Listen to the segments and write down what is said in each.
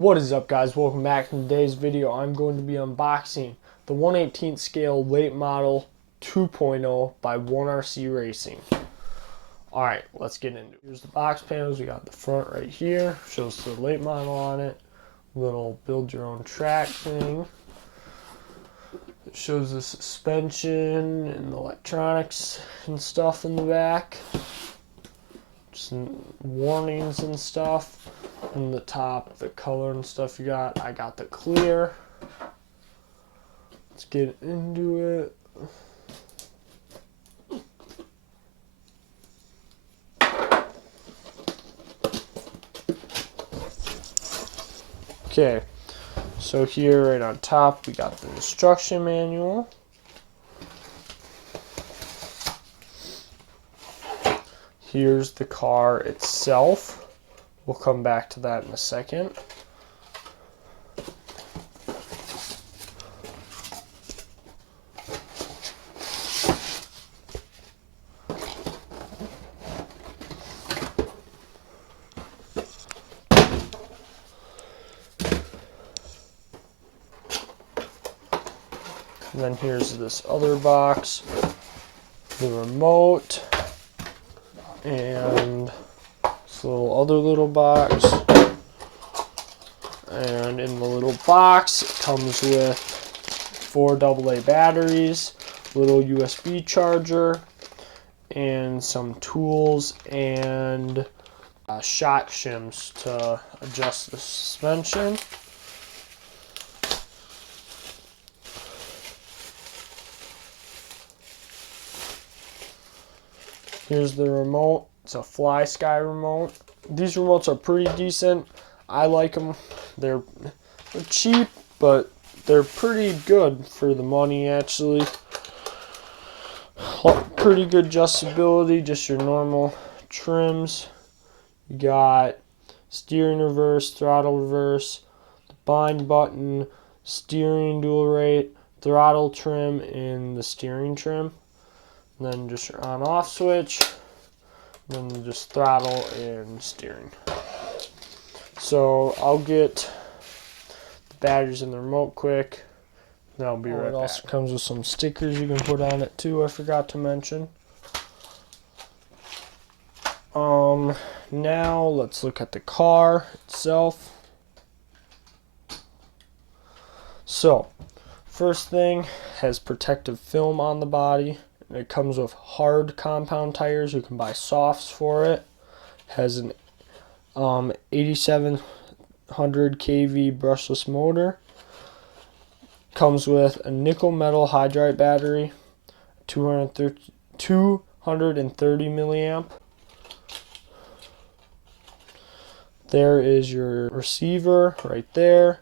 What is up, guys? Welcome back. In today's video I'm going to be unboxing the 1/18 scale late model 2.0 by 1RC Racing. Alright, let's get into it. Here's the box panels. We got the front right here, shows the late model on it, little build your own track thing. It shows the suspension and the electronics and stuff in the back, just warnings and stuff. In the top, the color and stuff you got. I got the clear. Let's get into it. Okay, so here right on top we got the instruction manual. Here's the car itself. We'll come back to that in a second. And then here's this other box, the remote, and this other little box. And in the little box it comes with 4 AA batteries, little USB charger, and some tools and shock shims to adjust the suspension. Here's the remote. It's a Fly Sky remote. These remotes are pretty decent. I like them. They're cheap, but they're pretty good for the money, actually. Pretty good adjustability, just your normal trims. You got steering reverse, throttle reverse, the bind button, steering dual rate, throttle trim, and the steering trim. And then just your on-off switch, and then just throttle and steering. So I'll get the batteries in the remote quick, and I'll be right back. It also comes with some stickers you can put on it too, I forgot to mention. Now let's look at the car itself. So, first thing, has protective film on the body. It comes with hard compound tires. You can buy softs for it. Has an 8700 kV brushless motor. Comes with a nickel metal hydride battery, 230 milliamp. There is your receiver right there,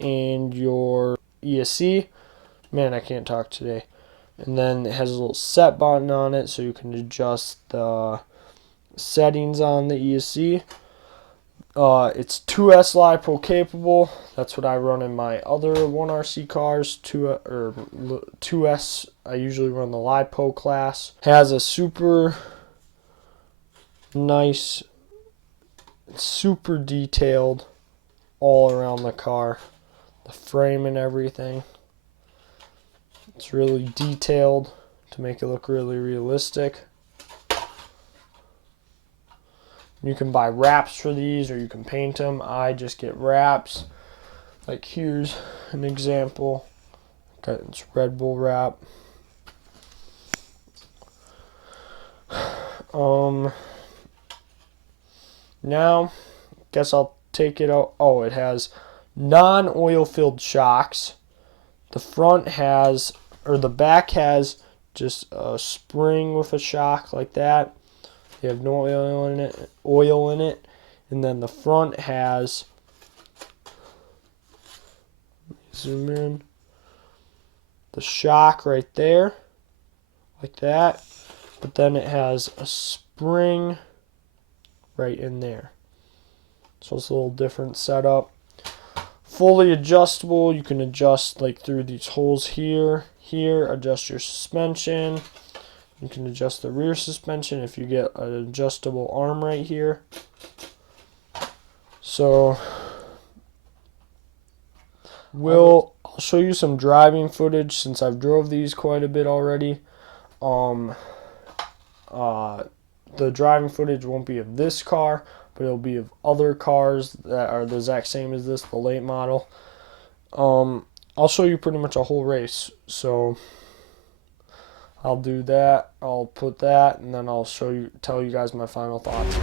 and your ESC. Man, I can't talk today. And then it has a little set button on it, so you can adjust the settings on the ESC. It's 2S LiPo capable. That's what I run in my other 1RC cars. 2S, I usually run the LiPo class. Has a super nice, super detailed all around the car. The frame and everything. It's really detailed to make it look really realistic. You can buy wraps for these, or you can paint them. I just get wraps. Like here's an example. Got this Red Bull wrap. Now, guess I'll take it out. Oh, it has non-oil filled shocks. The front has, or the back has just a spring with a shock like that. You have no oil in it, and then the front has, zoom in, the shock right there, like that, but then it has a spring right in there. So it's a little different setup. Fully adjustable. You can adjust like through these holes here, adjust your suspension. You can adjust the rear suspension if you get an adjustable arm right here. So I'll show you some driving footage since I've drove these quite a bit already. The driving footage won't be of this car, but it'll be of other cars that are the exact same as this, the late model. I'll show you pretty much a whole race. So I'll do that. I'll put that, and then I'll tell you guys my final thoughts.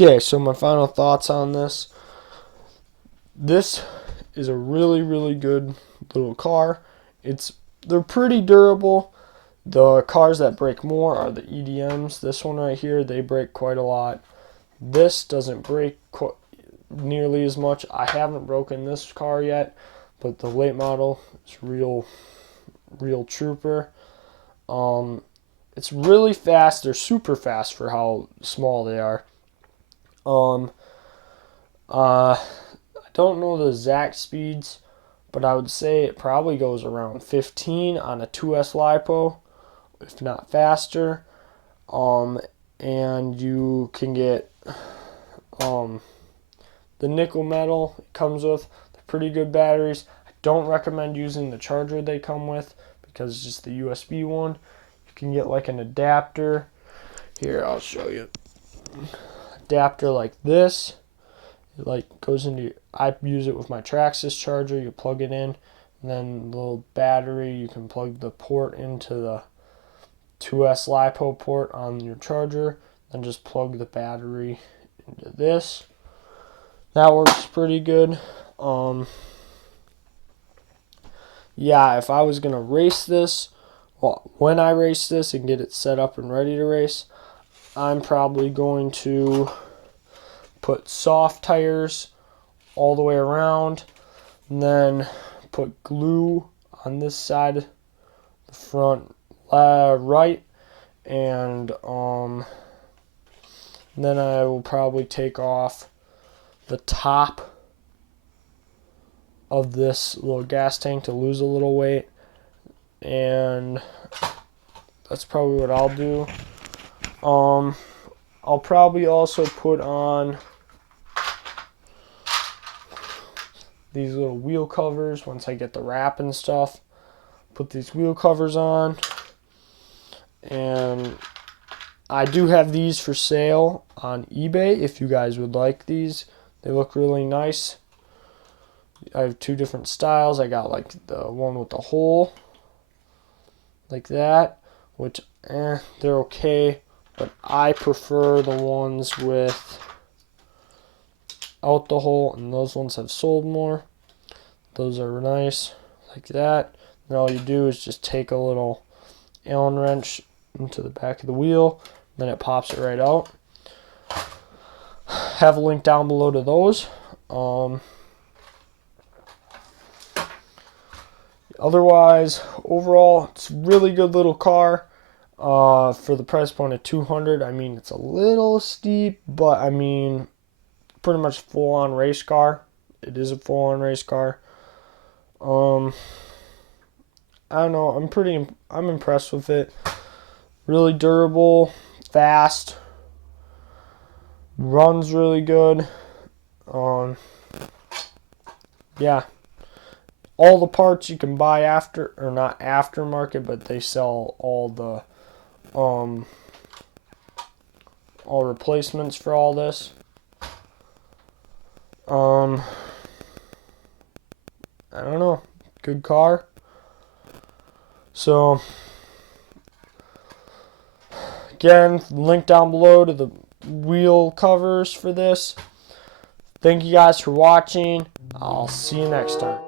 Okay, so my final thoughts on this. This is a really, really good little car. They're pretty durable. The cars that break more are the EDMs. This one right here, they break quite a lot. This doesn't break nearly as much. I haven't broken this car yet, but the late model is real trooper. It's really fast. They're super fast for how small they are. I don't know the exact speeds, but I would say it probably goes around 15 on a 2S LiPo, if not faster. And you can get the nickel metal it comes with. They're pretty good batteries. I don't recommend using the charger they come with because it's just the USB one. You can get like an adapter. Here, I'll show you. Adapter like this. It like goes into, I use it with my Traxxas charger. You plug it in, and then the little battery, you can plug the port into the 2S LiPo port on your charger, then just plug the battery into this. That works pretty good. Yeah, if I was gonna race this, well, when I race this and get it set up and ready to race, I'm probably going to put soft tires all the way around, and then put glue on this side, the front right, and then I will probably take off the top of this little gas tank to lose a little weight, and that's probably what I'll do. I'll probably also put on these little wheel covers once I get the wrap and stuff. Put these wheel covers on, and I do have these for sale on eBay if you guys would like these. They look really nice. I have two different styles. I got like the one with the hole like that, which they're okay, but I prefer the ones with out the hole, and those ones have sold more. Those are nice like that. And all you do is just take a little Allen wrench into the back of the wheel, then it pops it right out. Have a link down below to those. Otherwise, overall, it's a really good little car. For the price point of $200, I mean, it's a little steep, but I mean, pretty much full-on race car. It is a full-on race car. I don't know. I'm impressed with it. Really durable, fast, runs really good. Yeah. All the parts you can buy after, or not aftermarket, but they sell all the all replacements for all this. I don't know. Good car. So again, link down below to the wheel covers for this. Thank you guys for watching. I'll see you next time.